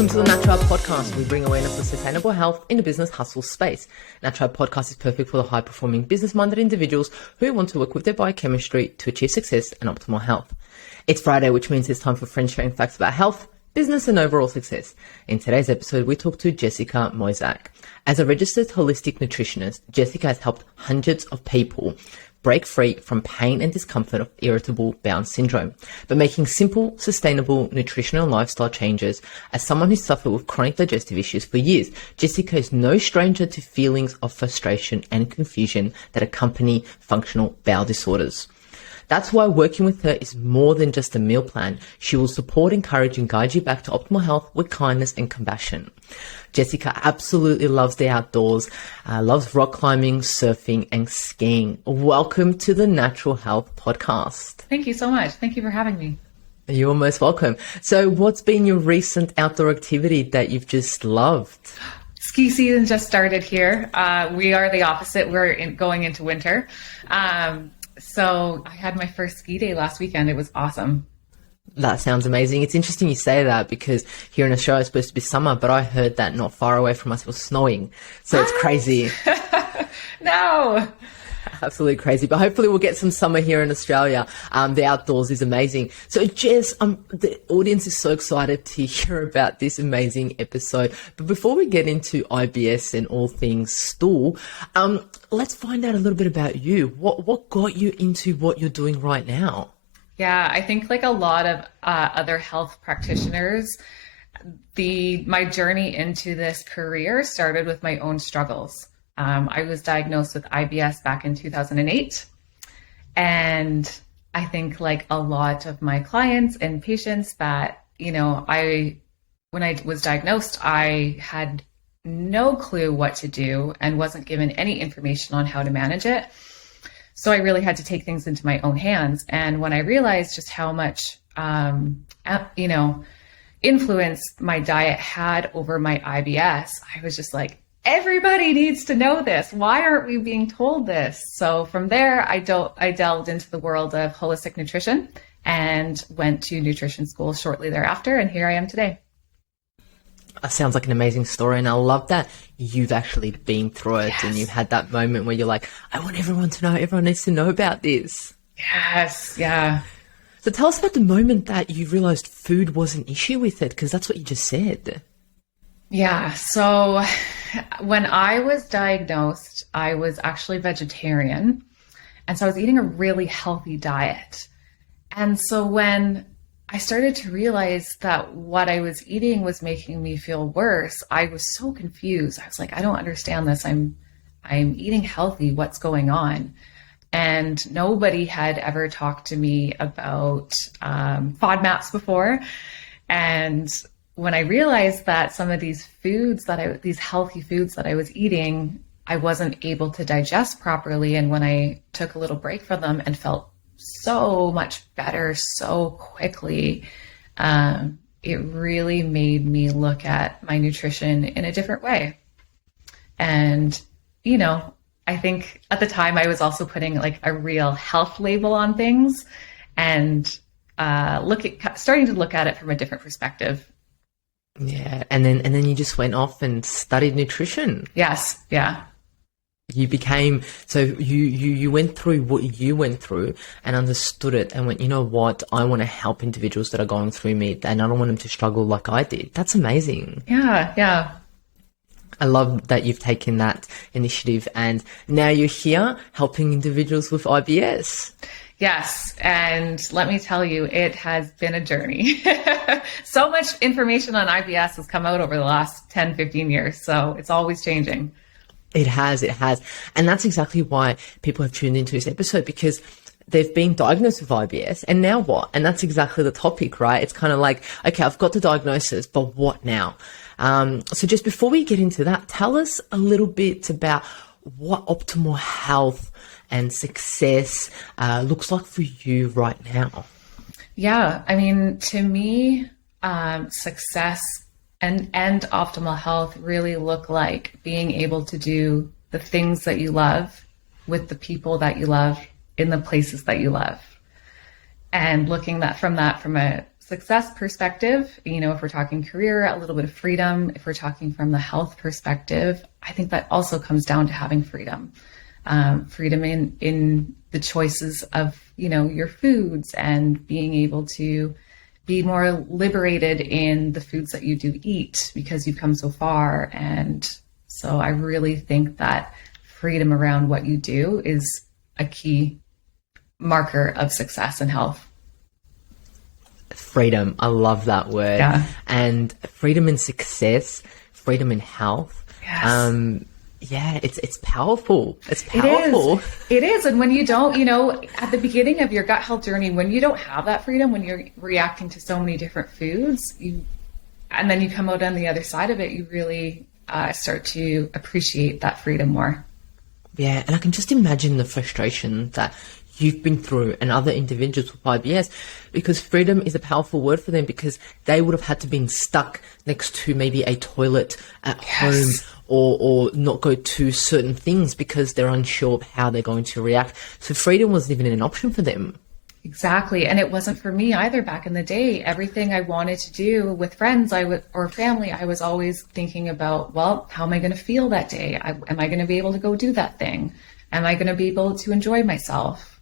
Welcome to the Natural Podcast. We bring awareness of sustainable health in the business hustle space. Natural Podcast is perfect for the high-performing, business-minded individuals who want to work with their biochemistry to achieve success and optimal health. It's Friday, which means it's time for friends sharing facts about health, business, and overall success. In today's episode, we talk to Jessica Mosiuk. As a registered holistic nutritionist, Jessica has helped hundreds of people break free from pain and discomfort of irritable bowel syndrome, but making simple, sustainable nutritional lifestyle changes. As someone who suffered with chronic digestive issues for years, Jessica is no stranger to feelings of frustration and confusion that accompany functional bowel disorders. That's why working with her is more than just a meal plan. She will support, encourage, and guide you back to optimal health with kindness and compassion. Jessica absolutely loves the outdoors, loves rock climbing, surfing, and skiing. Welcome to the Natural Health Podcast. Thank you so much. Thank you for having me. You're most welcome. So what's been your recent outdoor activity that you've just loved? Ski season just started here. We are the opposite. We're going into winter. So I had my first ski day last weekend. It was awesome. That sounds amazing. It's interesting you say that because here in Australia it's supposed to be summer, but I heard that not far away from us it was snowing. So it's crazy. No. Absolutely crazy. But hopefully we'll get some summer here in Australia. The outdoors is amazing. So Jess, the audience is so excited to hear about this amazing episode. But before we get into IBS and all things stool, let's find out a little bit about you. What got you into what you're doing right now? Yeah, I think like a lot of other health practitioners, my journey into this career started with my own struggles. I was diagnosed with IBS back in 2008. And I think like a lot of my clients and patients that, when I was diagnosed, I had no clue what to do and wasn't given any information on how to manage it. So I really had to take things into my own hands. And when I realized just how much, influence my diet had over my IBS, I was just like, everybody needs to know this. Why aren't we being told this? So from there, I delved into the world of holistic nutrition and went to nutrition school shortly thereafter. And here I am today. That sounds like an amazing story. And I love that you've actually been through it. Yes. And you had that moment where you're like, I want everyone to know, everyone needs to know about this. Yes. Yeah. So tell us about the moment that you realized food was an issue with it, because that's what you just said. Yeah. So when I was diagnosed, I was actually vegetarian. And so I was eating a really healthy diet. And so when I started to realize that what I was eating was making me feel worse, I was so confused. I was like, I don't understand this. I'm eating healthy. What's going on? And nobody had ever talked to me about FODMAPs before. And when I realized that some of these healthy foods that I was eating, I wasn't able to digest properly. And when I took a little break from them and felt so much better so quickly, it really made me look at my nutrition in a different way. And, I think at the time I was also putting like a real health label on things and starting to look at it from a different perspective. Yeah. And then you just went off and studied nutrition. Yes. Yeah. You became, so you went through what you went through and understood it and went, you know what, I want to help individuals that are going through me and I don't want them to struggle like I did. That's amazing. Yeah. Yeah. I love that you've taken that initiative and now you're here helping individuals with IBS. Yes. And let me tell you, it has been a journey. So much information on IBS has come out over the last 10, 15 years. So it's always changing. It has. And that's exactly why people have tuned into this episode, because they've been diagnosed with IBS and now what? And that's exactly the topic, right? It's kind of like, okay, I've got the diagnosis, but what now? So just before we get into that, tell us a little bit about what optimal health and success looks like for you right now. Yeah. I mean, to me, success and optimal health really look like being able to do the things that you love with the people that you love in the places that you love. And looking from a success perspective, if we're talking career, a little bit of freedom. If we're talking from the health perspective, I think that also comes down to having freedom. Freedom in the choices of, your foods, and being able to be more liberated in the foods that you do eat because you've come so far. And so I really think that freedom around what you do is a key marker of success and health. Freedom. I love that word. Yeah. And freedom in success, freedom in health. Yes. Yeah, it's powerful. It's powerful. It is. And when you don't, at the beginning of your gut health journey, when you don't have that freedom, when you're reacting to so many different foods, and then you come out on the other side of it, you really start to appreciate that freedom more. Yeah, and I can just imagine the frustration that you've been through and other individuals with IBS, because freedom is a powerful word for them, because they would have had to been stuck next to maybe a toilet at home, or not go to certain things because they're unsure of how they're going to react. So freedom wasn't even an option for them. Exactly. And it wasn't for me either back in the day. Everything I wanted to do with friends or family, I was always thinking about, well, how am I going to feel that day? Am I going to be able to go do that thing? Am I going to be able to enjoy myself?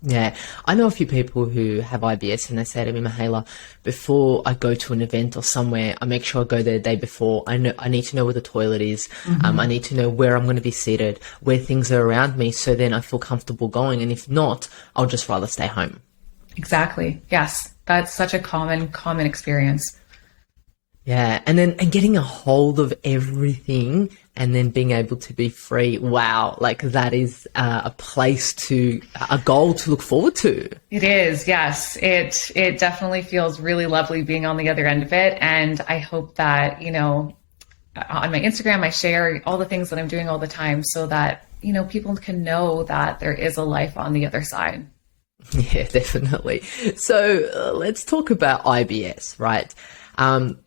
Yeah, I know a few people who have IBS, and they say to me, Mihaela, before I go to an event or somewhere, I make sure I go there the day before. I need to know where the toilet is. I need to know where I'm going to be seated, where things are around me, so then I feel comfortable going. And if not, I'll just rather stay home. Exactly. Yes, that's such a common experience. Yeah, and getting a hold of everything and then being able to be free. Wow, like that is a goal to look forward to. It is, yes. It definitely feels really lovely being on the other end of it. And I hope that, on my Instagram, I share all the things that I'm doing all the time so that, people can know that there is a life on the other side. Yeah, definitely. So let's talk about IBS, right?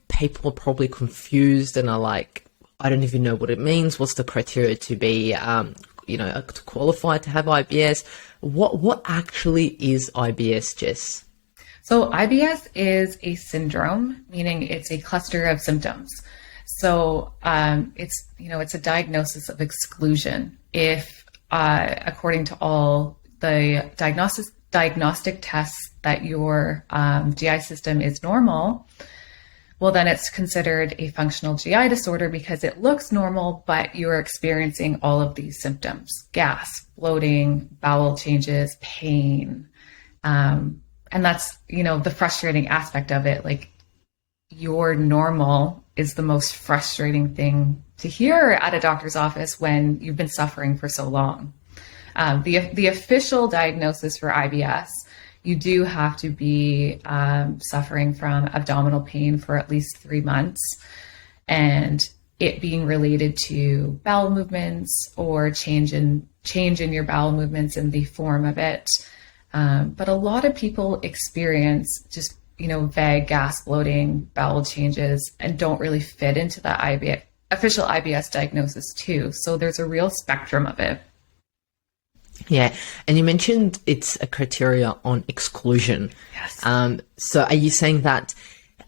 People are probably confused and are like, I don't even know what it means. What's the criteria to be, to qualify to have IBS? What actually is IBS, Jess? So IBS is a syndrome, meaning it's a cluster of symptoms. So it's a diagnosis of exclusion. If, according to all the diagnostic tests, that your GI system is normal, well, then it's considered a functional GI disorder because it looks normal, but you're experiencing all of these symptoms: gas, bloating, bowel changes, pain. And that's, the frustrating aspect of it. Like, your normal is the most frustrating thing to hear at a doctor's office when you've been suffering for so long. The official diagnosis for IBS, you do have to be suffering from abdominal pain for at least 3 months, and it being related to bowel movements or change in your bowel movements in the form of it. But a lot of people experience just, vague gas, bloating, bowel changes, and don't really fit into the official IBS diagnosis too. So there's a real spectrum of it. Yeah, and you mentioned it's a criteria on exclusion. Yes. So are you saying that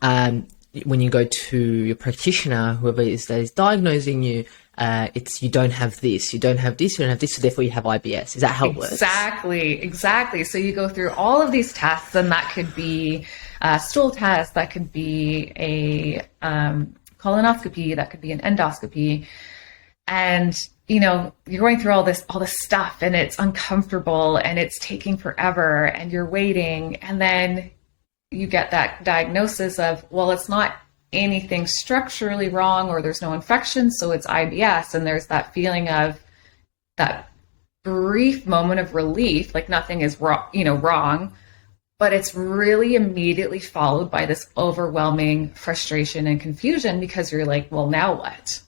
when you go to your practitioner, whoever it is that is diagnosing you, it's you don't have this, you don't have this, you don't have this, so therefore you have IBS? Is that how it works? Exactly. So you go through all of these tests, and that could be a stool test, that could be a colonoscopy, that could be an endoscopy, and you're going through all this stuff, and it's uncomfortable, and it's taking forever, and you're waiting, and then you get that diagnosis of, well, it's not anything structurally wrong, or there's no infection, so it's IBS. And there's that feeling of that brief moment of relief, like nothing is wrong, but it's really immediately followed by this overwhelming frustration and confusion, because you're like, well, now what?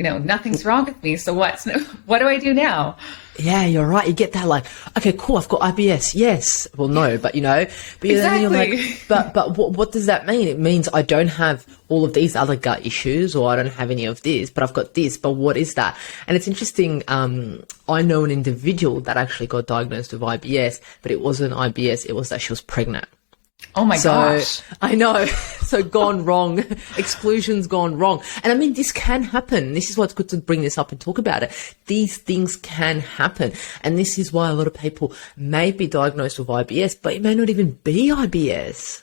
Nothing's wrong with me. So what do I do now? Yeah, you're right. You get that like, okay, cool, I've got IBS. Yes. Well, no, but Exactly. then you're like, but what does that mean? It means I don't have all of these other gut issues, or I don't have any of this, but I've got this. But what is that? And it's interesting. I know an individual that actually got diagnosed with IBS, but it wasn't IBS. It was that she was pregnant. Oh my So gosh. I know. So gone wrong. Exclusion's gone wrong. And I mean, this can happen. This is what's good to bring this up and talk about it. These things can happen. And this is why a lot of people may be diagnosed with IBS, but it may not even be IBS.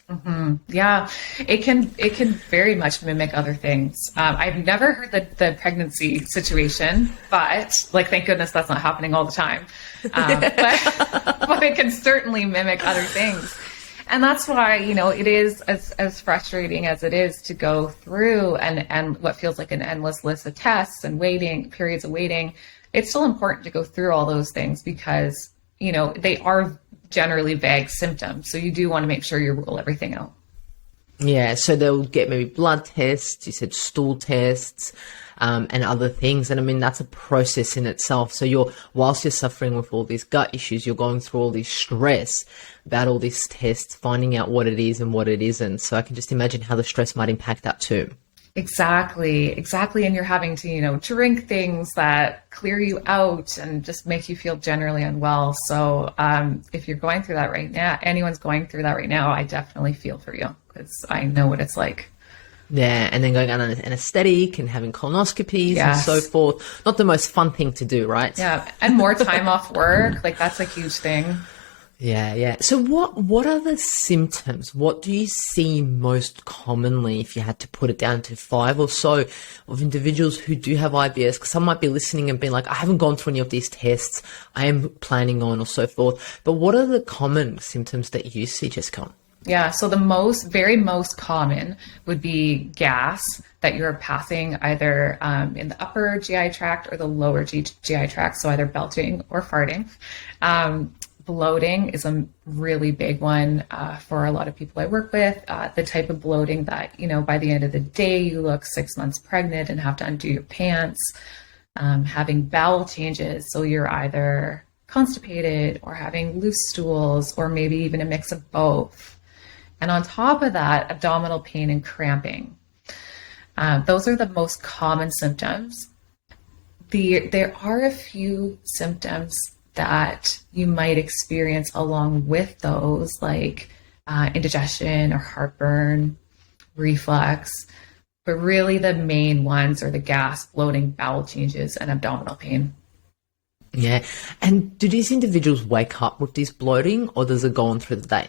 Yeah, it can very much mimic other things. I've never heard the pregnancy situation, but like, thank goodness that's not happening all the time. But it can certainly mimic other things. And that's why, it is as frustrating as it is to go through and what feels like an endless list of tests and periods of waiting. It's still important to go through all those things because, they are generally vague symptoms. So you do want to make sure you rule everything out. Yeah, so they'll get maybe blood tests, you said stool tests, and other things. And I mean, that's a process in itself. So whilst you're suffering with all these gut issues, you're going through all this stress about all these tests, finding out what it is and what it isn't. So I can just imagine how the stress might impact that too. Exactly. And you're having to, drink things that clear you out and just make you feel generally unwell. So if you're going through that right now, anyone's going through that right now, I definitely feel for you because I know what it's like. Yeah, and then going on an anesthetic and having colonoscopies and so forth. Not the most fun thing to do, right? Yeah, and more time off work, like that's a huge thing. Yeah. So what are the symptoms? What do you see most commonly if you had to put it down to 5 or so of individuals who do have IBS? Because some might be listening and being like, I haven't gone through any of these tests. I am planning on or so forth. But what are the common symptoms that you see, Jessica? Yeah, so the very most common would be gas that you're passing either in the upper GI tract or the lower GI tract, so either belching or farting. Bloating is a really big one for a lot of people I work with. The type of bloating that, by the end of the day, you look 6 months pregnant and have to undo your pants. Having bowel changes, so you're either constipated or having loose stools or maybe even a mix of both. And on top of that, abdominal pain and cramping. Those are the most common symptoms. There are a few symptoms that you might experience along with those, like indigestion or heartburn, reflux. But really the main ones are the gas, bloating, bowel changes, and abdominal pain. Yeah. And do these individuals wake up with this bloating or does it go on through the day?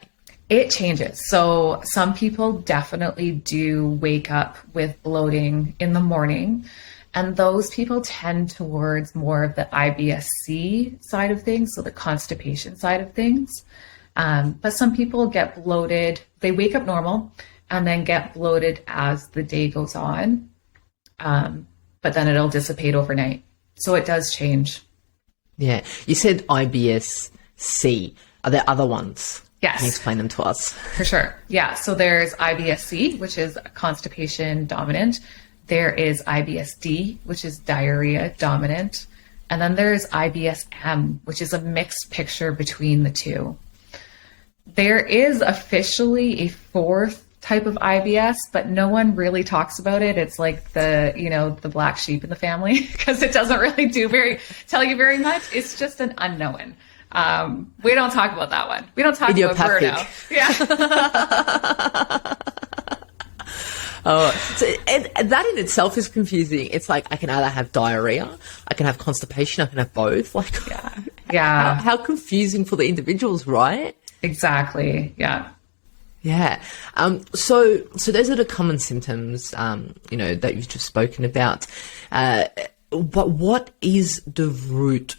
It changes. So some people definitely do wake up with bloating in the morning. And those people tend towards more of the IBS-C side of things, so the constipation side of things. But some people get bloated, they wake up normal and then get bloated as the day goes on. But then it'll dissipate overnight. So it does change. Yeah. You said IBS-C. Are there other ones? Yes. Can you explain them to us? For sure. Yeah. So there's IBS-C, which is constipation dominant. There is IBS-D, which is diarrhea dominant. And then there's IBS-M, which is a mixed picture between the two. There is officially a fourth type of IBS, but no one really talks about it. It's like the black sheep in the family because it doesn't really tell you very much. It's just an unknown. We don't talk about that one. We don't talk about burnout. Yeah. Oh, so and that in itself is confusing. It's like I can either have diarrhea, I can have constipation, I can have both. Like, yeah. How confusing for the individuals, right? Exactly. Yeah. Yeah. So those are the common symptoms, that you've just spoken about. But what is the root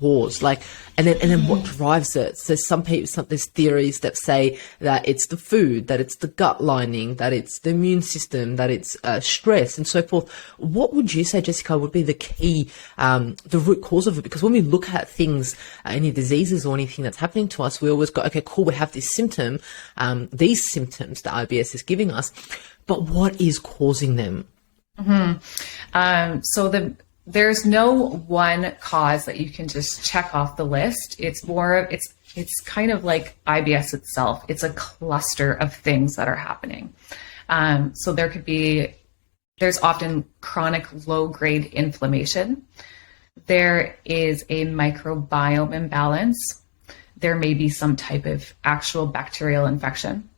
cause? Like, and then what drives it? So there's theories that say that it's the food, that it's the gut lining, that it's the immune system, that it's stress and so forth. What would you say, Jessica, would be the key, the root cause of it? Because when we look at things, any diseases or anything that's happening to us, we always go, okay, cool, we have this symptom, these symptoms that IBS is giving us, but what is causing them? There's no one cause that you can just check off the list. It's kind of like IBS itself. It's a cluster of things that are happening. So there's often chronic low-grade inflammation. There is a microbiome imbalance. There may be some type of actual bacterial infection.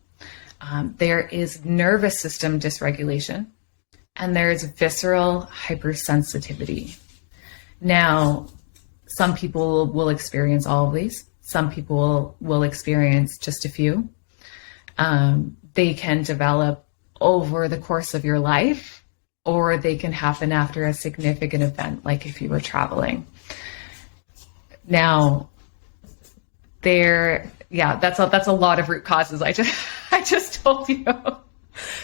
There is nervous system dysregulation, and there's visceral hypersensitivity. Now, some people will experience all of these. Some people will experience just a few. They can develop over the course of your life, or they can happen after a significant event, like if you were traveling. Now, that's a lot of root causes. I just told you.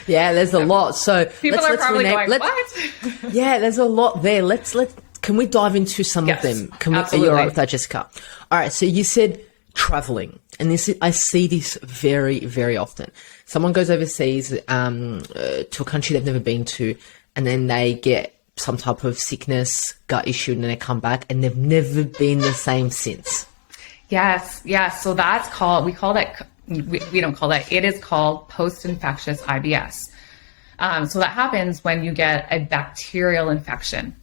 Yeah, there's a lot. So people are probably going, what? Yeah, there's a lot there. Can we dive into some of them? Are you all right with that, Jessica? All right. So you said traveling, and I see this very, very often. Someone goes overseas to a country they've never been to, and then they get some type of sickness, gut issue, and then they come back, and they've never been the same since. Yes. So we don't call that. It is called post-infectious IBS. So that happens when you get a bacterial infection.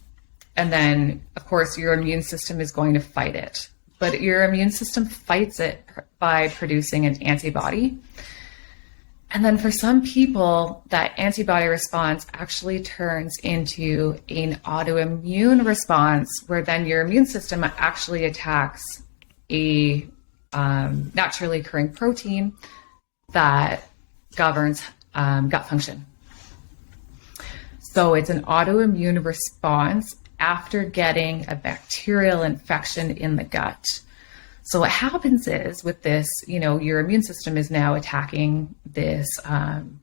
And then, of course, your immune system is going to fight it. But your immune system fights it by producing an antibody. And then for some people, that antibody response actually turns into an autoimmune response, where then your immune system actually attacks a naturally occurring protein that governs gut function. So it's an autoimmune response after getting a bacterial infection in the gut. So what happens is with this, your immune system is now attacking this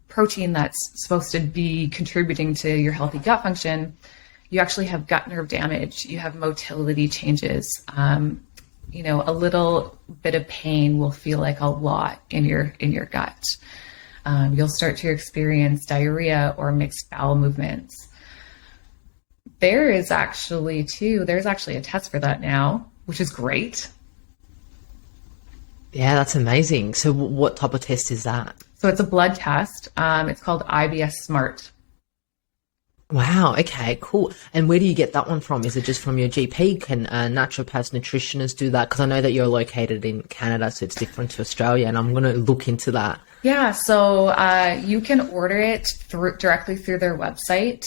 protein that's supposed to be contributing to your healthy gut function. You actually have gut nerve damage. You have motility changes. A little bit of pain will feel like a lot in your gut. You'll start to experience diarrhea or mixed bowel movements. There's actually a test for that now, which is great. Yeah, that's amazing. So what type of test is that? So it's a blood test. It's called IBS Smart. Wow. Okay, cool. And where do you get that one from? Is it just from your GP? Can naturopaths, nutritionists do that? Because I know that you're located in Canada, so it's different to Australia, and I'm going to look into that. Yeah, so you can order it directly through their website.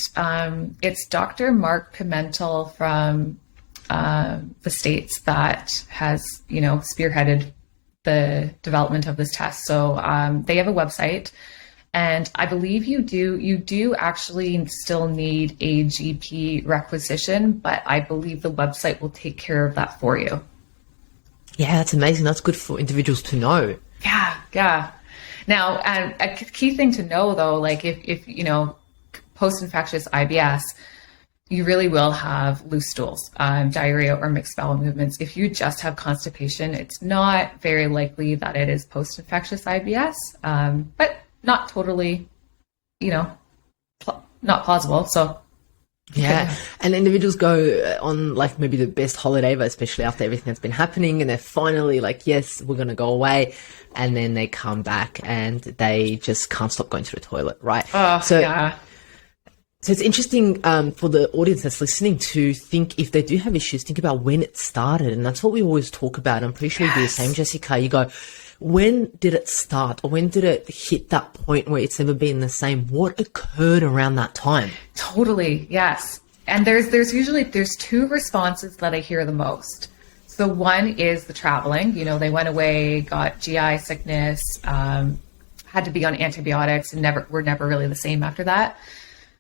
It's Dr. Mark Pimentel from the States that has, spearheaded the development of this test. So they have a website, and I believe you do actually still need a GP requisition, but I believe the website will take care of that for you. Yeah, that's amazing. That's good for individuals to know. Yeah. Now, a key thing to know though, like if post-infectious IBS, you really will have loose stools, diarrhea, or mixed bowel movements. If you just have constipation, it's not very likely that it is post-infectious IBS, but not totally, not plausible. So yeah. And individuals go on like maybe the best holiday, but especially after everything that's been happening, and they're finally like, yes, we're going to go away. And then they come back and they just can't stop going to the toilet, right? Yeah. So it's interesting for the audience that's listening to think, if they do have issues, think about when it started. And that's what we always talk about. I'm pretty sure you do the same, Jessica. You go, when did it start? Or when did it hit that point where it's never been the same? What occurred around that time? Totally, yes. And there's usually two responses that I hear the most. So one is the traveling. They went away, got GI sickness, had to be on antibiotics, and were never really the same after that.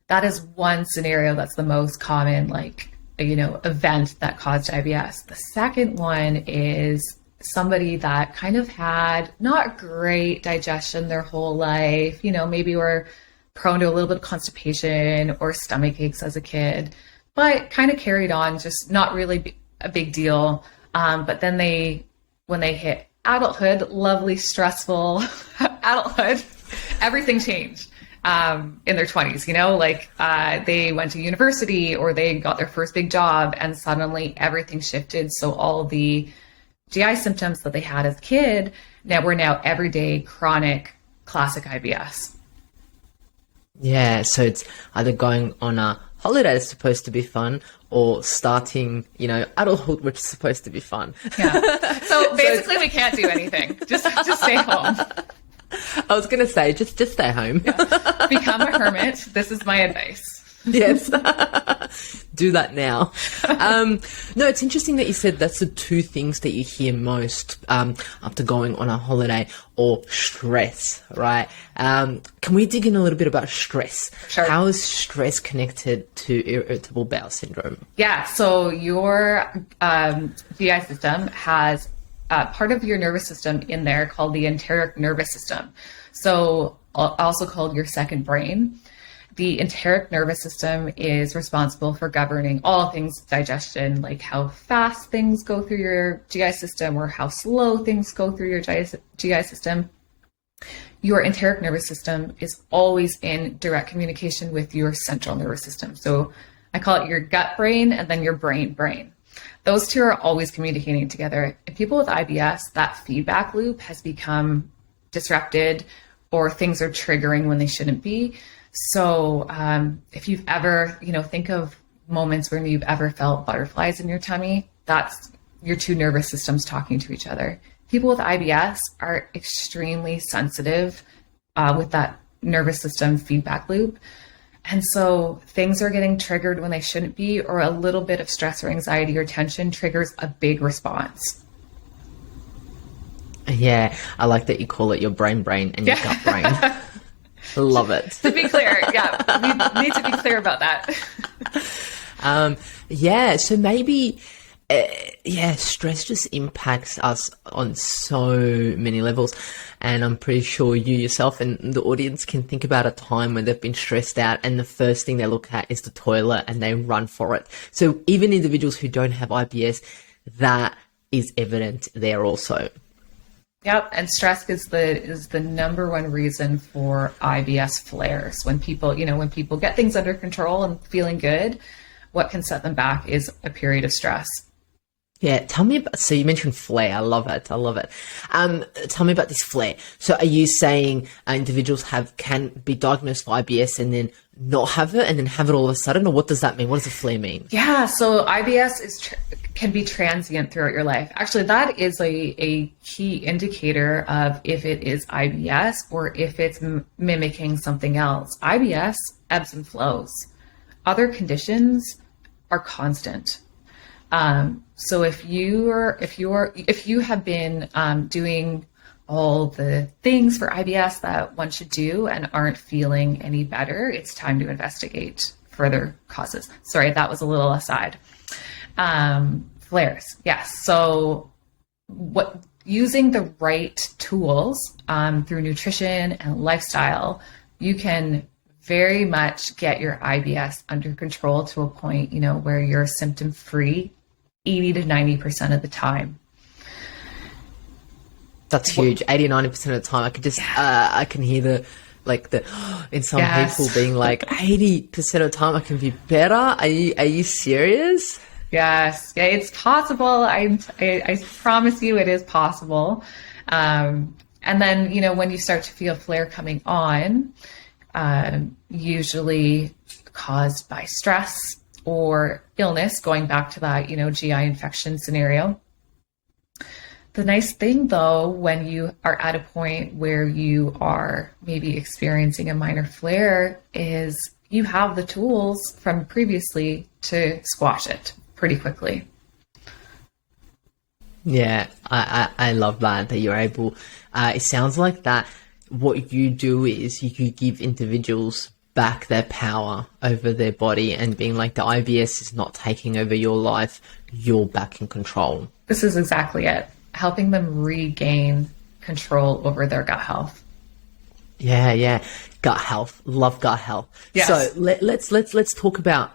That is one scenario that's the most common, event that caused IBS. The second one is somebody that kind of had not great digestion their whole life, maybe were prone to a little bit of constipation or stomach aches as a kid, but kind of carried on, just not really a big deal. But then when they hit adulthood, lovely, stressful adulthood, everything changed. In their 20s, they went to university or they got their first big job, and suddenly everything shifted. So all the GI symptoms that they had as a kid were now everyday chronic classic IBS. Yeah, so it's either going on a holiday that's supposed to be fun, or starting, adulthood, which is supposed to be fun. Yeah. So basically we can't do anything. Just stay home. I was going to say, just stay home. Yeah. Become a hermit. This is my advice. Yes. Do that now. No, it's interesting that you said that's the two things that you hear most after going on a holiday, or stress, right? Can we dig in a little bit about stress? Sure. How is stress connected to irritable bowel syndrome? Yeah, so your GI system has part of your nervous system in there called the enteric nervous system. So also called your second brain. The enteric nervous system is responsible for governing all things digestion, like how fast things go through your GI system or how slow things go through your GI system. Your enteric nervous system is always in direct communication with your central nervous system. So I call it your gut brain and then your brain. Those two are always communicating together. In people with IBS, that feedback loop has become disrupted, or things are triggering when they shouldn't be. So if you've ever, think of moments when you've ever felt butterflies in your tummy, that's your two nervous systems talking to each other. People with IBS are extremely sensitive with that nervous system feedback loop. And so things are getting triggered when they shouldn't be, or a little bit of stress or anxiety or tension triggers a big response. Yeah, I like that you call it your brain and your gut brain. Love it. To be clear, yeah, we need to be clear about that. Yeah, so maybe, stress just impacts us on so many levels. And I'm pretty sure you yourself and the audience can think about a time when they've been stressed out and the first thing they look at is the toilet and they run for it. So even individuals who don't have IBS, that is evident there also. Yep, and stress is the number one reason for IBS flares. When people get things under control and feeling good, what can set them back is a period of stress. Yeah, tell me about, so you mentioned flare. I love it. Tell me about this flare. So are you saying individuals can be diagnosed with IBS and then not have it and then have it all of a sudden, or what does that mean? What does a flare mean? Yeah, so IBS can be transient throughout your life. Actually, that is a key indicator of if it is IBS or if it's mimicking something else. IBS ebbs and flows. Other conditions are constant. So if you have been doing all the things for IBS that one should do and aren't feeling any better, it's time to investigate further causes. Sorry, that was a little aside. Flares, yes. So using the right tools through nutrition and lifestyle, you can very much get your IBS under control to a point, where you're symptom free 80 to 90% of the time. That's huge. 80 or 90% of the time. I could just, I can hear in some people being like, 80% of the time I can be better. Are you serious? Yes. Yeah, it's possible. I promise you it is possible. And then, when you start to feel flare coming on, usually caused by stress or illness, going back to that, GI infection scenario. The nice thing though, when you are at a point where you are maybe experiencing a minor flare, is you have the tools from previously to squash it pretty quickly. Yeah, I love that you're able, it sounds like that what you do is you give individuals back their power over their body and being like, the IBS is not taking over your life, you're back in control. This is exactly it. Helping them regain control over their gut health. Yeah. Gut health. Love gut health. Yes. So let's talk about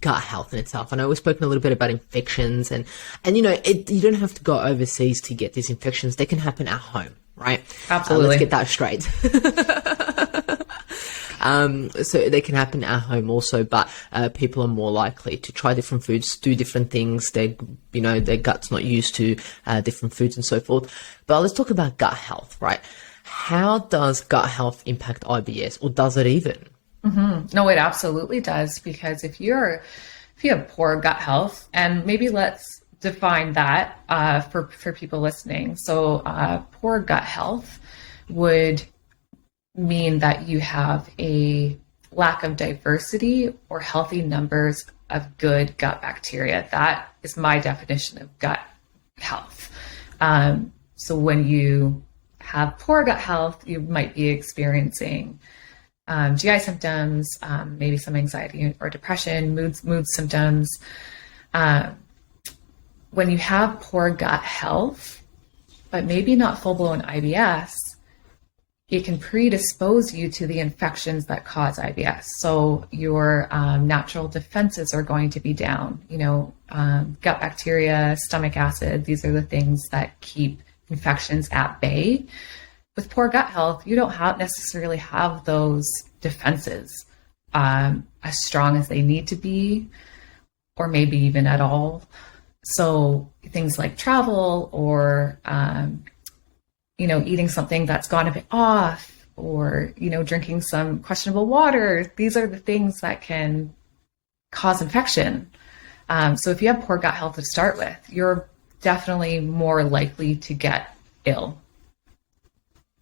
gut health in itself. I know we've spoken a little bit about infections and you don't have to go overseas to get these infections. They can happen at home, right? Absolutely. Let's get that straight. So they can happen at home also, but people are more likely to try different foods, do different things. Their gut's not used to different foods and so forth. But let's talk about gut health, right? How does gut health impact IBS, or does it even? Mm-hmm. No, it absolutely does, because if you have poor gut health, and maybe let's define that for people listening. So poor gut health would mean that you have a lack of diversity or healthy numbers of good gut bacteria. That is my definition of gut health. So when you have poor gut health, you might be experiencing GI symptoms, maybe some anxiety or depression, mood symptoms. When you have poor gut health, but maybe not full-blown IBS, it can predispose you to the infections that cause IBS. So your natural defenses are going to be down. Gut bacteria, stomach acid, these are the things that keep infections at bay. With poor gut health, you don't necessarily have those defenses as strong as they need to be, or maybe even at all. So things like travel or eating something that's gone a bit off, or, drinking some questionable water. These are the things that can cause infection. So if you have poor gut health to start with, you're definitely more likely to get ill.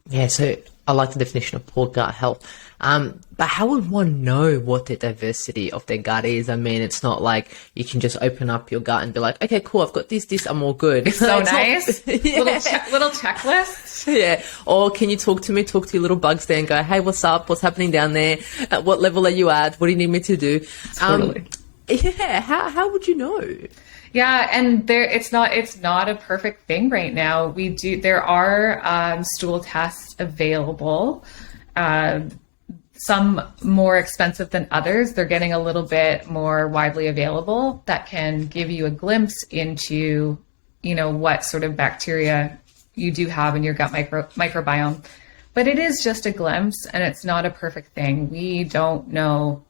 Yeah, so I like the definition of poor gut health. But how would one know what the diversity of their gut is? I mean, it's not like you can just open up your gut and be like, okay, cool, I've got this, I'm all good. It's so nice. Yeah. Little checklist. Yeah. Or can you talk to your little bugs there and go, hey, what's up? What's happening down there? At what level are you at? What do you need me to do? Totally. Yeah. How would you know? Yeah, and it's not a perfect thing right now. There are stool tests available. Some more expensive than others. They're getting a little bit more widely available that can give you a glimpse into, what sort of bacteria you do have in your gut microbiome. But it is just a glimpse, and it's not a perfect thing. We don't know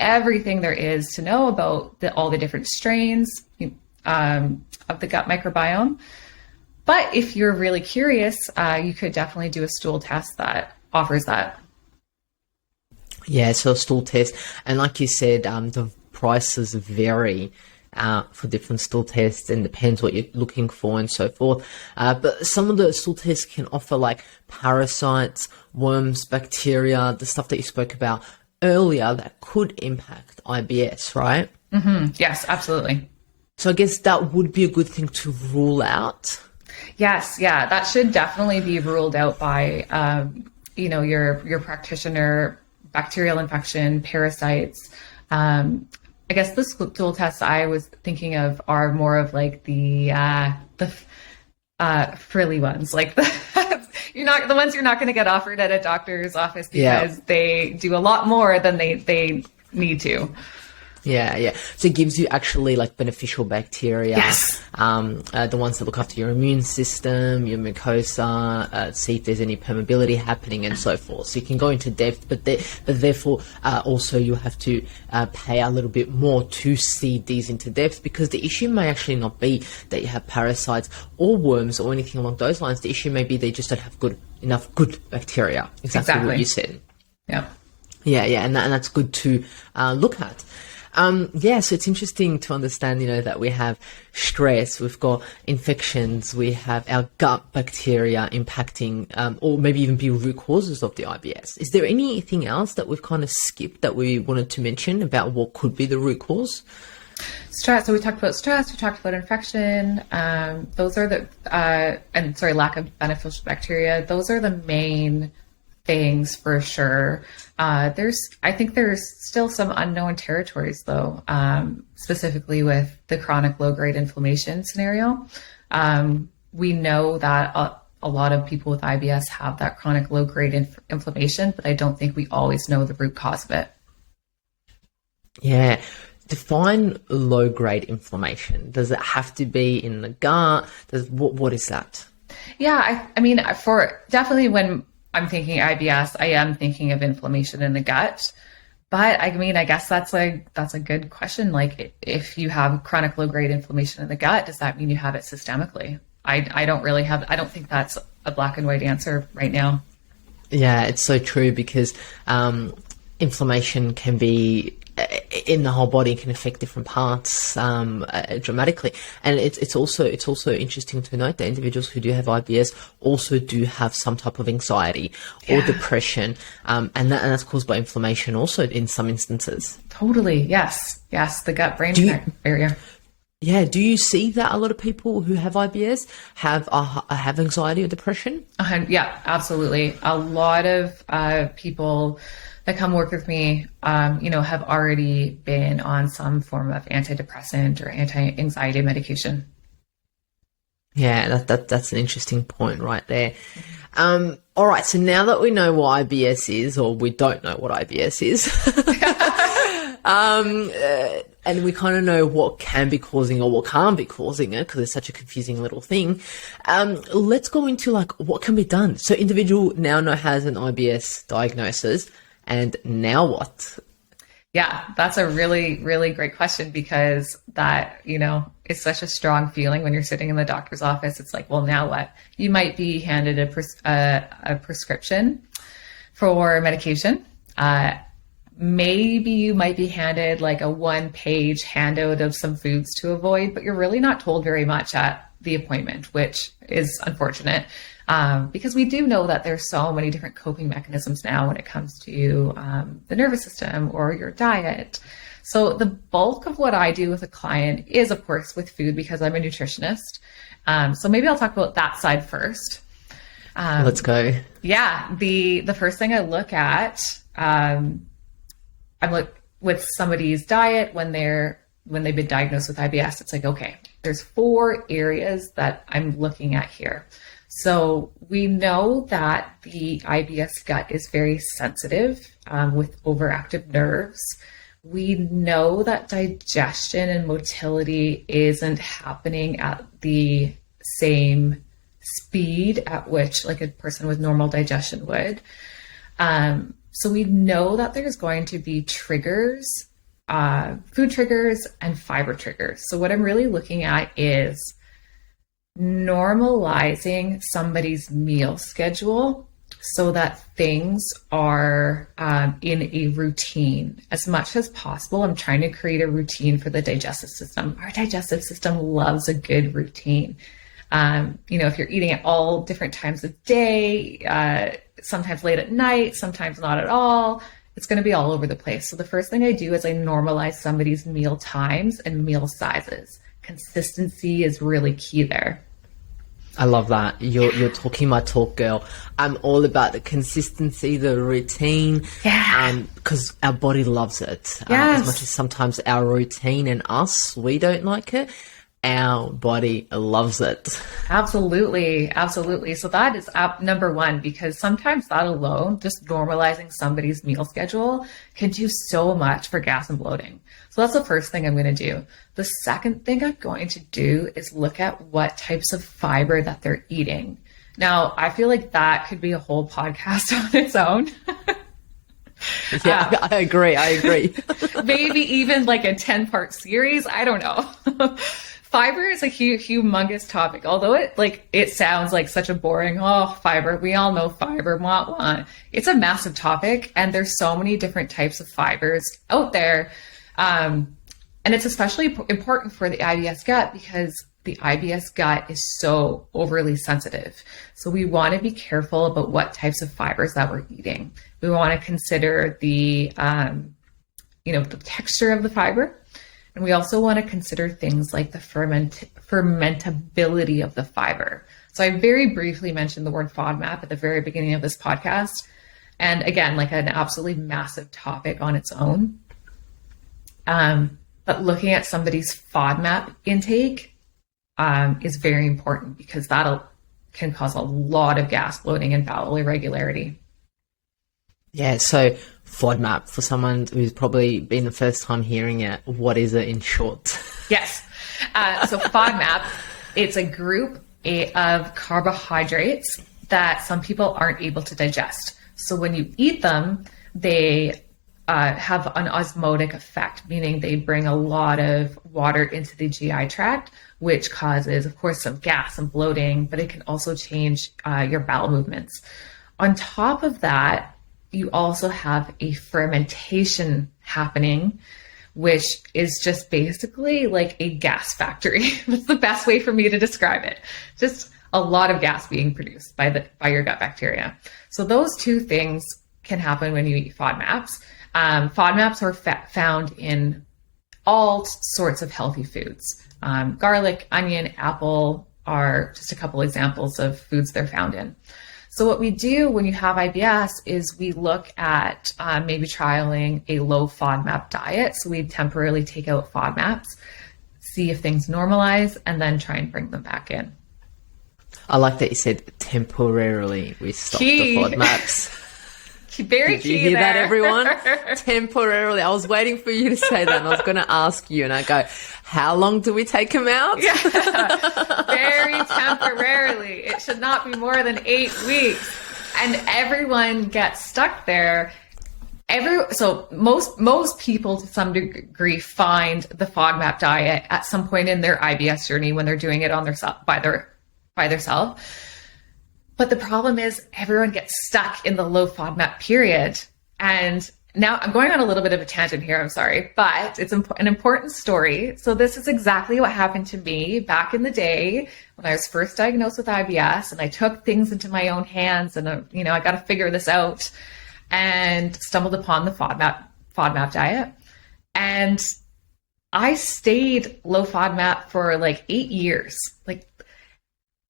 everything there is to know about all the different strains of the gut microbiome. But if you're really curious, you could definitely do a stool test that offers that. Yeah, so a stool test. And like you said, the prices vary for different stool tests, and depends what you're looking for and so forth. But some of the stool tests can offer like parasites, worms, bacteria, the stuff that you spoke about earlier that could impact IBS, right? Mm-hmm. Yes, absolutely. So I guess that would be a good thing to rule out. Yes, yeah, that should definitely be ruled out by, your practitioner. Bacterial infection, parasites. I guess the stool tests I was thinking of are more of like the frilly ones, like the ones you're not going to get offered at a doctor's office because they do a lot more than they need to. Yeah. So it gives you actually like beneficial bacteria. Yes. The ones that look after your immune system, your mucosa, see if there's any permeability happening and so forth. So you can go into depth, but therefore also you have to pay a little bit more to see these into depth, because the issue may actually not be that you have parasites or worms or anything along those lines. The issue may be they just don't have enough good bacteria. Exactly what you said. Yeah. Yeah, and that's good to look at. So it's interesting to understand, that we have stress, we've got infections, we have our gut bacteria impacting, or maybe even be root causes of the IBS. Is there anything else that we've kind of skipped that we wanted to mention about what could be the root cause? Stress. So we talked about stress, we talked about infection. Those are lack of beneficial bacteria. Those are the main things for sure. I think there's still some unknown territories though, specifically with the chronic low-grade inflammation scenario. We know that a lot of people with IBS have that chronic low-grade inflammation, but I don't think we always know the root cause of it. Yeah. Define low-grade inflammation. Does it have to be in the gut? What is that? Yeah, I mean, for definitely when I'm thinking IBS, I am thinking of inflammation in the gut. But I mean, I guess that's a good question. Like, if you have chronic low-grade inflammation in the gut, does that mean you have it systemically? I don't think that's a black and white answer right now. Yeah, it's so true, because inflammation can be, in the whole body, can affect different parts dramatically. And it's also interesting to note that individuals who do have IBS also do have some type of anxiety or depression, and that's caused by inflammation also in some instances. Totally. Yes. The gut brain area. Yeah. Do you see that a lot of people who have IBS have anxiety or depression? Yeah, absolutely. A lot of people that come work with me, have already been on some form of antidepressant or anti-anxiety medication. Yeah, that's an interesting point right there. All right, so now that we know what IBS is, or we don't know what IBS is, and we kind of know what can be causing or what can't be causing it, because it's such a confusing little thing, let's go into like what can be done. So individual now has an IBS diagnosis, and now what? Yeah, that's a really, really great question, because that, it's such a strong feeling when you're sitting in the doctor's office. It's like, well, now what? You might be handed a prescription for medication. Maybe you might be handed like a 1-page handout of some foods to avoid, but you're really not told very much at the appointment, which is unfortunate. Because we do know that there's so many different coping mechanisms now when it comes to the nervous system or your diet. So the bulk of what I do with a client is, of course, with food, because I'm a nutritionist. So maybe I'll talk about that side first. Let's go. Yeah, the first thing I look at, I look with somebody's diet when they've been diagnosed with IBS. It's like, okay, there's 4 areas that I'm looking at here. So we know that the IBS gut is very sensitive with overactive nerves. We know that digestion and motility isn't happening at the same speed at which like a person with normal digestion would. So we know that there's going to be triggers, food triggers and fiber triggers. So what I'm really looking at is normalizing somebody's meal schedule so that things are in a routine. As much as possible, I'm trying to create a routine for the digestive system. Our digestive system loves a good routine. If you're eating at all different times of day, sometimes late at night, sometimes not at all, it's going to be all over the place. So the first thing I do is I normalize somebody's meal times and meal sizes. Consistency is really key there. I love that. You're talking my talk, girl. I'm all about the consistency, the routine. Yeah. Because our body loves it. Yes. As much as sometimes our routine and us, we don't like it, our body loves it. Absolutely. So that is number 1, because sometimes that alone, just normalizing somebody's meal schedule, can do so much for gas and bloating. So that's the first thing I'm going to do. The second thing I'm going to do is look at what types of fiber that they're eating. Now, I feel like that could be a whole podcast on its own. Yeah, I agree. Maybe even like a 10-part series. I don't know. Fiber is a humongous topic, although it sounds like such a boring, fiber. We all know fiber, wah. It's a massive topic, and there's so many different types of fibers out there. And it's especially important for the IBS gut because the IBS gut is so overly sensitive. So we want to be careful about what types of fibers that we're eating. We want to consider the texture of the fiber. And we also want to consider things like the fermentability of the fiber. So I very briefly mentioned the word FODMAP at the very beginning of this podcast. And again, like an absolutely massive topic on its own. But looking at somebody's FODMAP intake is very important because can cause a lot of gas, bloating, and bowel irregularity. Yeah, so FODMAP, for someone who's probably been the first time hearing it, what is it in short? Yes. So FODMAP, it's a group of carbohydrates that some people aren't able to digest. So when you eat them, they have an osmotic effect, meaning they bring a lot of water into the GI tract, which causes, of course, some gas and bloating, but it can also change your bowel movements. On top of that, you also have a fermentation happening, which is just basically like a gas factory. That's the best way for me to describe it. Just a lot of gas being produced by your gut bacteria. So those two things can happen when you eat FODMAPs. FODMAPs are found in all sorts of healthy foods. Garlic, onion, apple are just a couple examples of foods they're found in. So what we do when you have IBS is we look at maybe trialing a low FODMAP diet. So we temporarily take out FODMAPs, see if things normalize, and then try and bring them back in. I like that you said temporarily we stop the FODMAPs. Very Did you key hear that, there. everyone? Temporarily. I was waiting for you to say that, and I was going to ask you, and I go, how long do we take them out? Yeah. Very temporarily. It should not be more than 8 weeks. And everyone gets stuck there. So most people to some degree find the FODMAP diet at some point in their IBS journey when they're doing it on by themselves. But the problem is everyone gets stuck in the low FODMAP period. And now I'm going on a little bit of a tangent here, I'm sorry, but it's an important story. So this is exactly what happened to me back in the day when I was first diagnosed with IBS, and I took things into my own hands, and I got to figure this out, and stumbled upon the FODMAP diet. And I stayed low FODMAP for like 8 years. Like,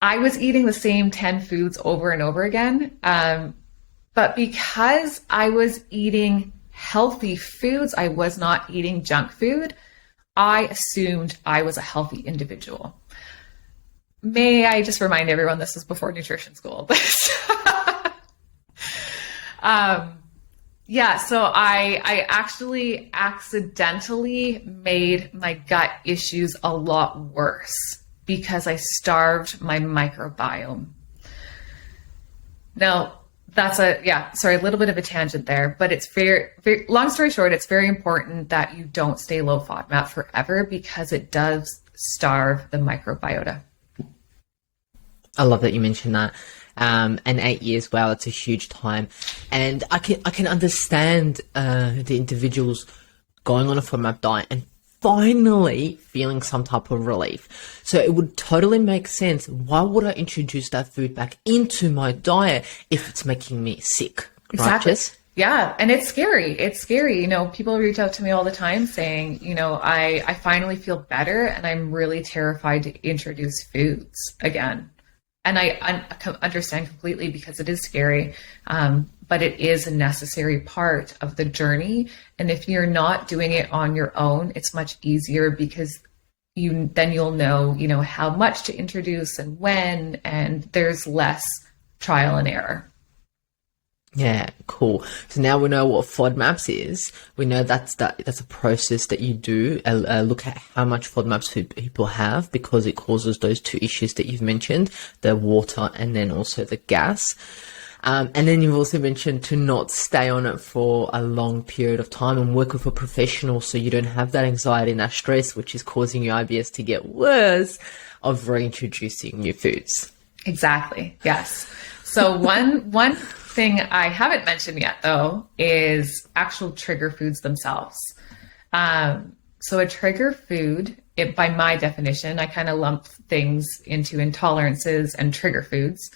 I was eating the same 10 foods over and over again. But because I was eating healthy foods, I was not eating junk food, I assumed I was a healthy individual. May I just remind everyone, this was before nutrition school. So I actually accidentally made my gut issues a lot worse because I starved my microbiome. Now, that's a little bit of a tangent there, but it's very, very, long story short, it's very important that you don't stay low FODMAP forever because it does starve the microbiota. I love that you mentioned that. And 8 years, wow, it's a huge time. And I can understand the individuals going on a FODMAP diet and finally feeling some type of relief. So it would totally make sense. Why would I introduce that food back into my diet if it's making me sick? Exactly. Right, Jess? Yeah. And it's scary. It's scary. People reach out to me all the time saying, I finally feel better and I'm really terrified to introduce foods again. And I understand completely because it is scary. But it is a necessary part of the journey. And if you're not doing it on your own, it's much easier because you'll know, how much to introduce and when, and there's less trial and error. Yeah, cool. So now we know what FODMAPs is. We know that's a process that you do. Look at how much FODMAPs people have because it causes those two issues that you've mentioned, the water and then also the gas. And then you've also mentioned to not stay on it for a long period of time and work with a professional so you don't have that anxiety and that stress, which is causing your IBS to get worse, of reintroducing new foods. Exactly. Yes. So one thing I haven't mentioned yet, though, is actual trigger foods themselves. So a trigger food, by my definition, I kind of lump things into intolerances and trigger foods.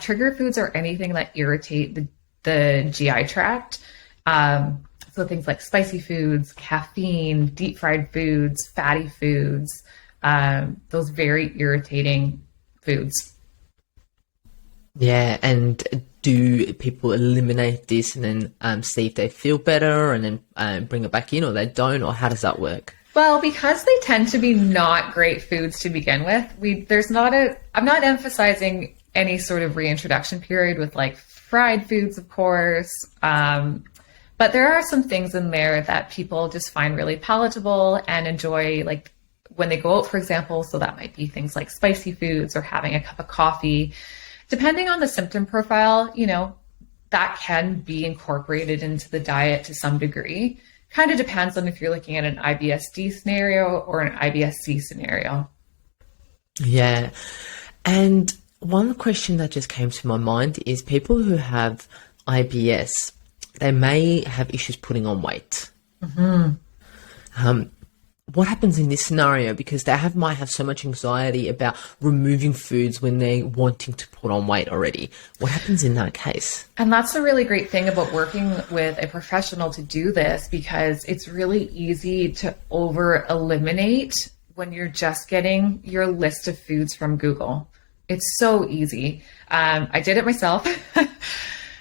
Trigger foods are anything that irritate the GI tract. So things like spicy foods, caffeine, deep fried foods, fatty foods, those very irritating foods. Yeah, and do people eliminate this and then see if they feel better and then bring it back in, or they don't, or how does that work? Well, because they tend to be not great foods to begin with, I'm not emphasizing any sort of reintroduction period with like fried foods, of course. But there are some things in there that people just find really palatable and enjoy, like when they go out, for example. So that might be things like spicy foods or having a cup of coffee. Depending on the symptom profile, that can be incorporated into the diet to some degree. Kind of depends on if you're looking at an IBS-D scenario or an IBS-C scenario. Yeah. And one question that just came to my mind is people who have IBS, they may have issues putting on weight. Mm-hmm. What happens in this scenario? Because might have so much anxiety about removing foods when they're wanting to put on weight already. What happens in that case? And that's a really great thing about working with a professional to do this, because it's really easy to over eliminate when you're just getting your list of foods from Google. It's so easy. I did it myself.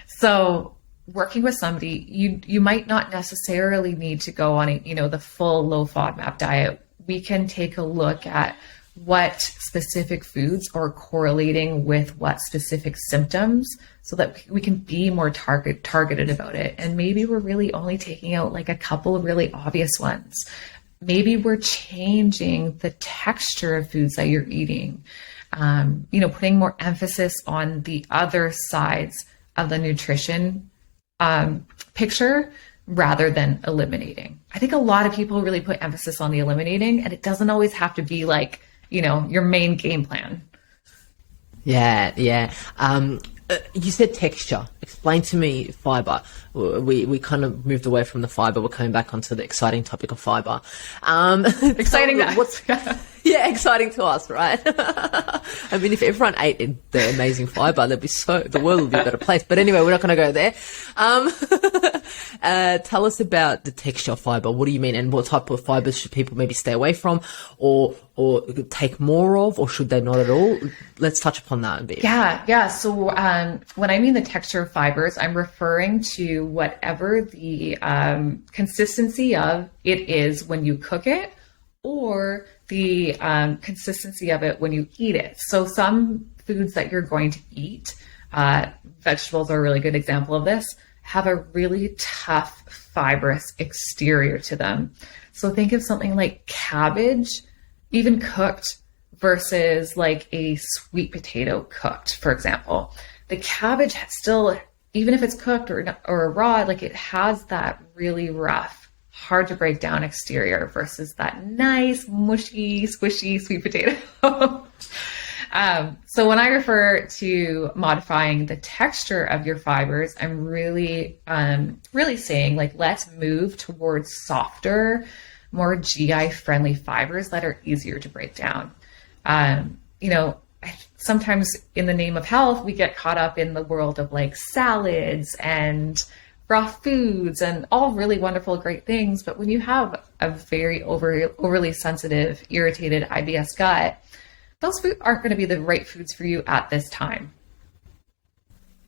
So working with somebody, you might not necessarily need to go on the full low FODMAP diet. We can take a look at what specific foods are correlating with what specific symptoms, so that we can be more targeted about it. And maybe we're really only taking out like a couple of really obvious ones. Maybe we're changing the texture of foods that you're eating, putting more emphasis on the other sides of the nutrition picture rather than eliminating. I think a lot of people really put emphasis on the eliminating, and it doesn't always have to be like, your main game plan. Yeah. You said texture. Explain to me fiber. We kind of moved away from the fiber. We're coming back onto the exciting topic of fiber. Exciting. Yeah, exciting to us, right? I mean, if everyone ate the amazing fiber, the world would be a better place. But anyway, we're not going to go there. Tell us about the texture of fiber. What do you mean? And what type of fibers should people maybe stay away from, or take more of, or should they not at all? Let's touch upon that a bit. Yeah. So when I mean the texture of fibers, I'm referring to whatever the consistency of it is when you cook it, or the consistency of it when you eat it. So some foods that you're going to eat, vegetables are a really good example of this, have a really tough fibrous exterior to them. So think of something like cabbage, even cooked, versus like a sweet potato cooked, for example. The cabbage still, even if it's cooked or raw, like it has that really rough, hard to break down exterior versus that nice, mushy, squishy sweet potato. So when I refer to modifying the texture of your fibers, I'm really saying, like, let's move towards softer, more GI friendly fibers that are easier to break down. Sometimes in the name of health, we get caught up in the world of like salads and raw foods and all really wonderful, great things. But when you have a very overly sensitive, irritated IBS gut, those foods aren't going to be the right foods for you at this time.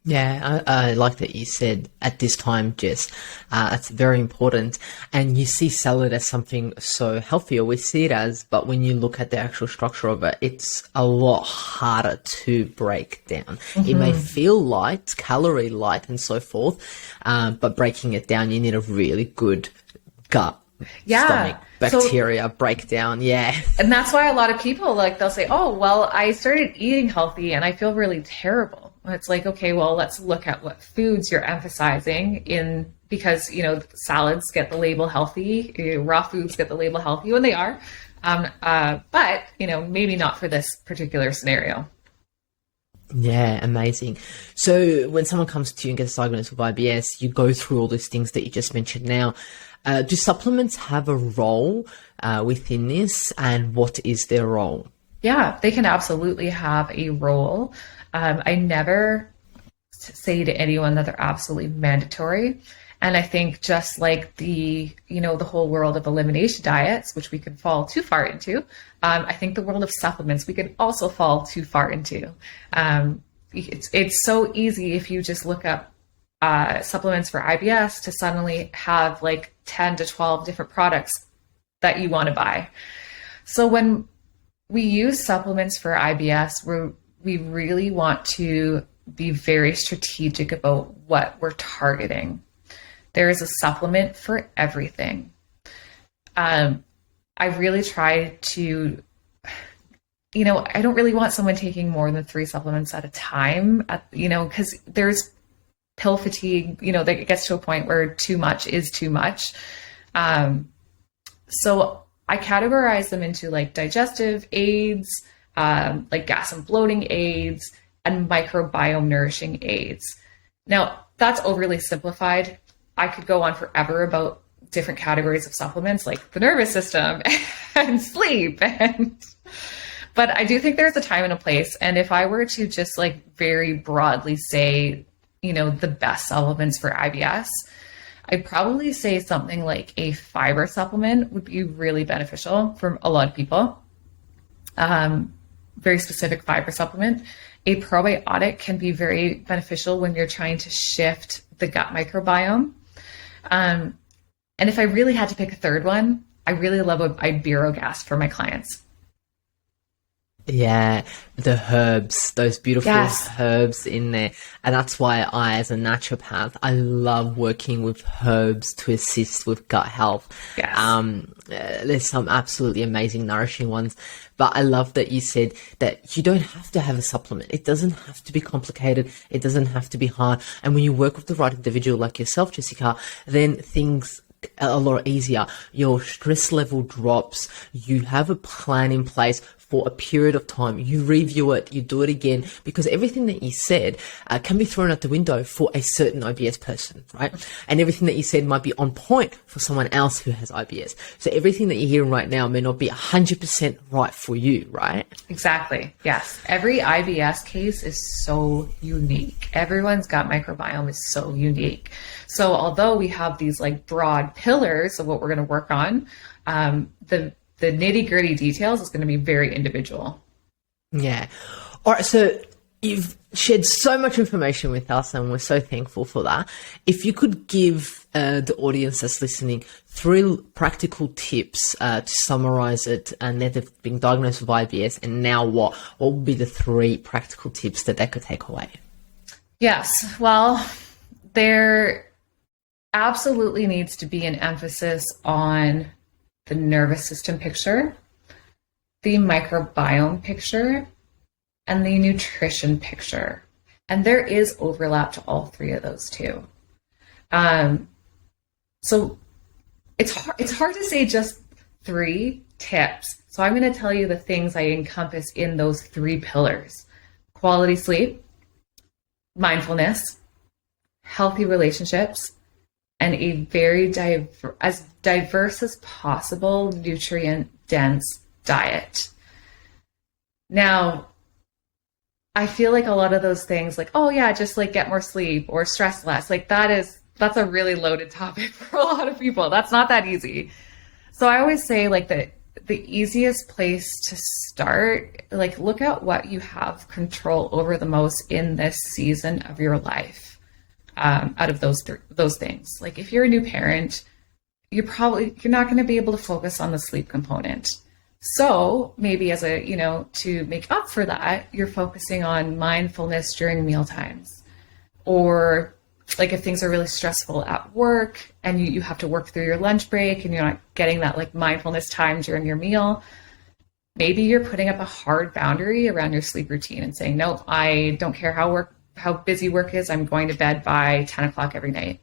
Yeah, I like that you said at this time, Jess. That's very important. And you see salad as something so healthy, or we see it as, but when you look at the actual structure of it, it's a lot harder to break down. Mm-hmm. It may feel light, calorie light and so forth, but breaking it down, you need a really good gut, stomach, bacteria breakdown. Yeah. And that's why a lot of people, like, they'll say, oh, well, I started eating healthy and I feel really terrible. It's like, okay, well, let's look at what foods you're emphasizing because, salads get the label healthy, raw foods get the label healthy when they are, but, maybe not for this particular scenario. Yeah, amazing. So when someone comes to you and gets diagnosed with IBS, you go through all those things that you just mentioned now. Do supplements have a role within this, and what is their role? Yeah, they can absolutely have a role. I never say to anyone that they're absolutely mandatory. And I think just like the whole world of elimination diets, which we could fall too far into, I think the world of supplements, we could also fall too far into. It's so easy if you just look up supplements for IBS to suddenly have like 10 to 12 different products that you want to buy. So when we use supplements for IBS, we really want to be very strategic about what we're targeting. There is a supplement for everything. I really try to, I don't really want someone taking more than 3 supplements at a time, because there's pill fatigue, that it gets to a point where too much is too much. So I categorize them into like digestive aids, like gas and bloating aids, and microbiome nourishing aids. Now, that's overly simplified. I could go on forever about different categories of supplements like the nervous system and sleep. But I do think there's a time and a place. And if I were to just like very broadly say, the best supplements for IBS, I'd probably say something like a fiber supplement would be really beneficial for a lot of people. Very specific fiber supplement. A probiotic can be very beneficial when you're trying to shift the gut microbiome. And if I really had to pick a third one, I really love Iberogast for my clients. Yeah, the herbs, those beautiful herbs in there. And that's why I, as a naturopath, I love working with herbs to assist with gut health. Yes. There's some absolutely amazing, nourishing ones. But I love that you said that you don't have to have a supplement. It doesn't have to be complicated. It doesn't have to be hard. And when you work with the right individual like yourself, Jessica, then things are a lot easier. Your stress level drops. You have a plan in place for a period of time. You review it, you do it again, because everything that you said can be thrown out the window for a certain IBS person, right? And everything that you said might be on point for someone else who has IBS. So everything that you're hearing right now may not be 100% right for you, right? Exactly. Yes. Every IBS case is so unique. Everyone's gut microbiome is so unique. So although we have these like broad pillars of what we're going to work on, the nitty gritty details is going to be very individual. Yeah. All right. So you've shared so much information with us and we're so thankful for that. If you could give the audience that's listening 3 practical tips to summarize it, and that they've been diagnosed with IBS and now what would be the 3 practical tips that they could take away? Yes. Well, there absolutely needs to be an emphasis on the nervous system picture, the microbiome picture, and the nutrition picture. And there is overlap to all 3 of those too. So it's hard to say just 3 tips. So I'm going to tell you the things I encompass in those 3 pillars: quality sleep, mindfulness, healthy relationships, and a very as diverse as possible, nutrient-dense diet. Now, I feel like a lot of those things, like, oh yeah, just like get more sleep or stress less, like that's a really loaded topic for a lot of people. That's not that easy. So I always say like the easiest place to start, like look at what you have control over the most in this season of your life. Out of those things. Like if you're a new parent, you're not going to be able to focus on the sleep component. So maybe to make up for that, you're focusing on mindfulness during meal times. Or like if things are really stressful at work and you have to work through your lunch break and you're not getting that like mindfulness time during your meal, maybe you're putting up a hard boundary around your sleep routine and saying, no, I don't care how busy work is, I'm going to bed by 10 o'clock every night.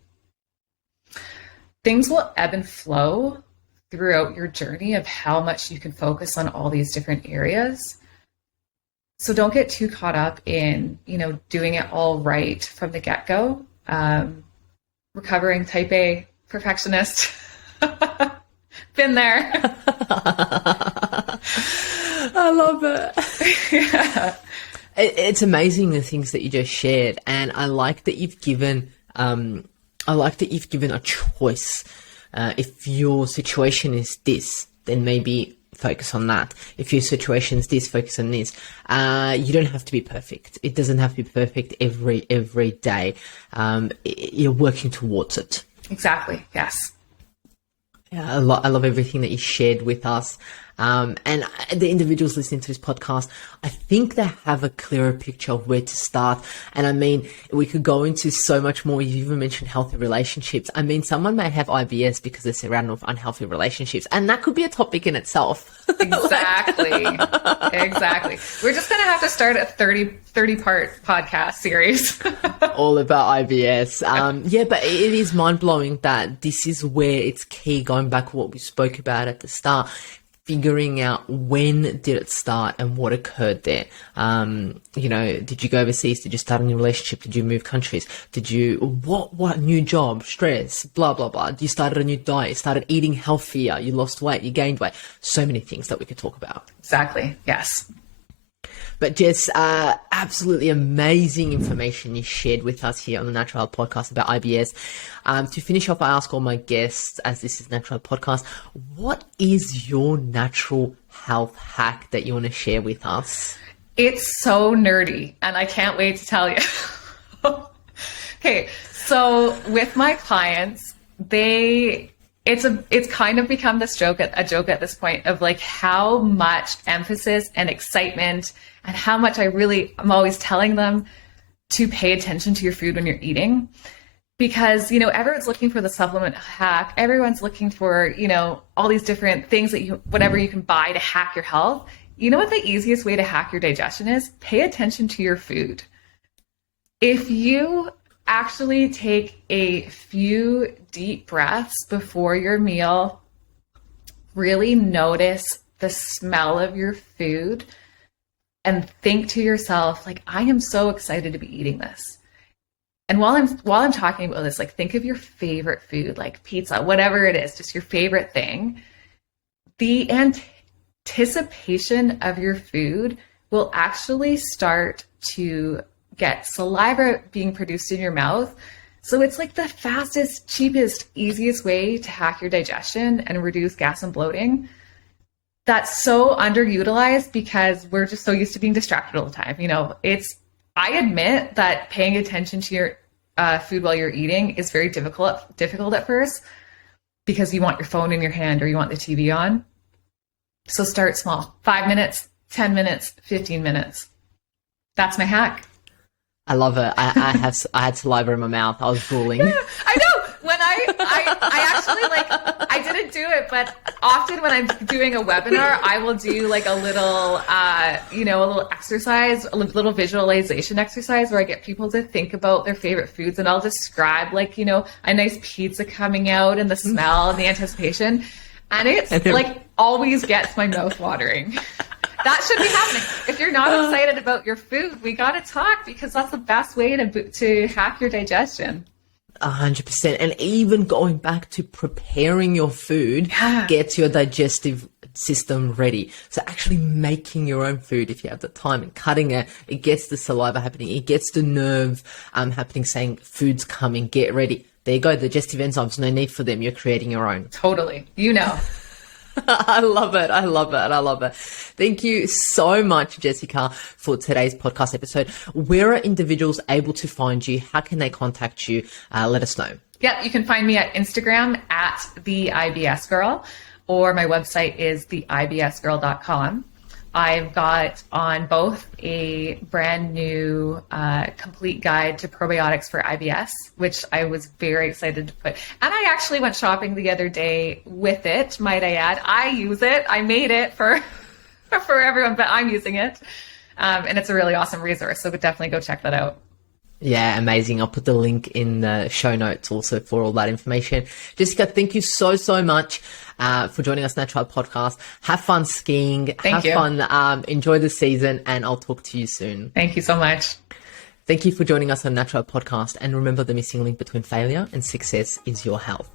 Things will ebb and flow throughout your journey of how much you can focus on all these different areas. So don't get too caught up in, doing it all right from the get-go. Recovering type A perfectionist. Been there. I love it. Yeah. It's amazing the things that you just shared, and I like that you've given a choice. If your situation is this, then maybe focus on that. If your situation is this, focus on this. You don't have to be perfect. It doesn't have to be perfect every day. You're working towards it. Exactly. Yes. Yeah, I love everything that you shared with us. And the individuals listening to this podcast, I think they have a clearer picture of where to start. And I mean, we could go into so much more. You even mentioned healthy relationships. I mean, someone may have IBS because they're surrounded with unhealthy relationships, and that could be a topic in itself. Exactly. Exactly. We're just going to have to start a 30-part podcast series. All about IBS. Yeah, but it is mind-blowing that this is where it's key, going back to what we spoke about at the start. figuring out when did it start and what occurred there. Did you go overseas? Did you start a new relationship? Did you move countries? Did you, what new job, stress, blah, blah, blah. You started a new diet, you started eating healthier, you lost weight, you gained weight. So many things that we could talk about. Exactly. Yes. But Jess, absolutely amazing information you shared with us here on the Natural Health Podcast about IBS. To finish off, I ask all my guests, as this is Natural Health Podcast, what is your natural health hack that you want to share with us? It's so nerdy, and I can't wait to tell you. Okay, so with my clients, it's kind of become a joke at this point of like how much emphasis and excitement and how much I'm always telling them to pay attention to your food when you're eating, because, everyone's looking for the supplement hack. Everyone's looking for, all these different things whatever you can buy to hack your health. You know what the easiest way to hack your digestion is? Pay attention to your food. If you actually take a few deep breaths before your meal, really notice the smell of your food, and think to yourself, like, I am so excited to be eating this. And while I'm talking about this, like, think of your favorite food, like pizza, whatever it is, just your favorite thing. The anticipation of your food will actually start to get saliva being produced in your mouth. So it's like the fastest, cheapest, easiest way to hack your digestion and reduce gas and bloating. That's so underutilized because we're just so used to being distracted all the time. I admit that paying attention to your food while you're eating is very difficult at first, because you want your phone in your hand or you want the TV on. So start small, 5 minutes, 10 minutes, 15 minutes. That's my hack. I love it. I had saliva in my mouth. I was drooling. Yeah, I know. When I actually I didn't do it, but often when I'm doing a webinar, I will do like a little, a little exercise, a little visualization exercise where I get people to think about their favorite foods, and I'll describe a nice pizza coming out and the smell and the anticipation. And it's always gets my mouth watering. That should be happening. If you're not excited about your food, we got to talk, because that's the best way to hack your digestion. 100%. And even going back to preparing your food gets your digestive system ready. So actually making your own food, if you have the time, and cutting it gets the saliva happening. It gets the nerve happening, saying food's coming, get ready. There you go. Digestive enzymes, no need for them. You're creating your own. Totally. I love it. I love it. I love it. Thank you so much, Jessica, for today's podcast episode. Where are individuals able to find you? How can they contact you? Let us know. Yeah, you can find me at Instagram at the IBS Girl, or my website is theibsgirl.com. I've got on both a brand new complete guide to probiotics for IBS, which I was very excited to put. And I actually went shopping the other day with it, might I add. I use it. I made it for everyone, but I'm using it. And it's a really awesome resource. So definitely go check that out. Yeah, amazing. I'll put the link in the show notes also for all that information. Jessica, thank you so, so much for joining us on Natural Health Podcast. Have fun skiing. Thank you. Have fun. Enjoy the season, and I'll talk to you soon. Thank you so much. Thank you for joining us on Natural Health Podcast. And remember, the missing link between failure and success is your health.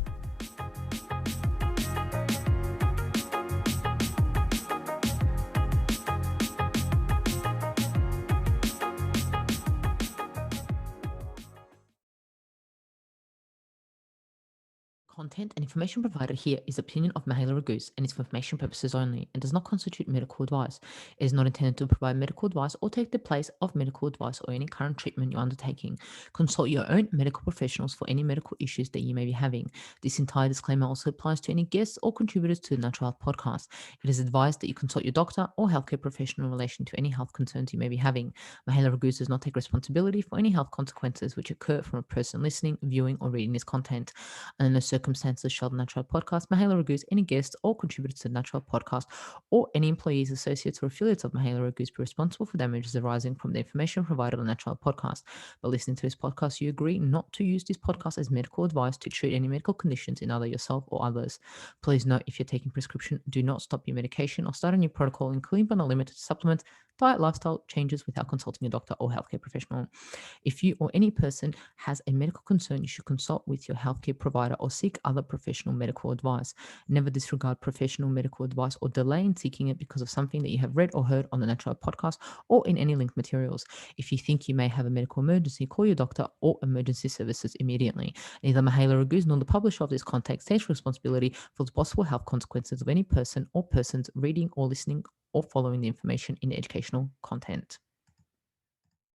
Content and information provided here is opinion of Mahela Raguse and is for information purposes only and does not constitute medical advice. It is not intended to provide medical advice or take the place of medical advice or any current treatment you're undertaking. Consult your own medical professionals for any medical issues that you may be having. This entire disclaimer also applies to any guests or contributors to the Natural Health Podcast. It is advised that you consult your doctor or healthcare professional in relation to any health concerns you may be having. Mahela Raguse does not take responsibility for any health consequences which occur from a person listening, viewing, or reading this content. Under no circumstances circumstances shall the Natural Podcast, Mahela Ragoose, any guests or contributors to the Natural Podcast, or any employees, associates, or affiliates of Mahela Ragoose be responsible for damages arising from the information provided on the Natural Podcast. By listening to this podcast, you agree not to use this podcast as medical advice to treat any medical conditions in either yourself or others. Please note, if you're taking prescription, do not stop your medication or start a new protocol, including but not limited to supplements, diet, lifestyle changes without consulting a doctor or healthcare professional. If you or any person has a medical concern, you should consult with your healthcare provider or seek other professional medical advice. Never disregard professional medical advice or delay in seeking it because of something that you have read or heard on the Natural Podcast or in any linked materials. If you think you may have a medical emergency, call your doctor or emergency services immediately. Neither Mahela Ragoose nor the publisher of this content takes responsibility for the possible health consequences of any person or persons reading or listening or following the information in the educational content.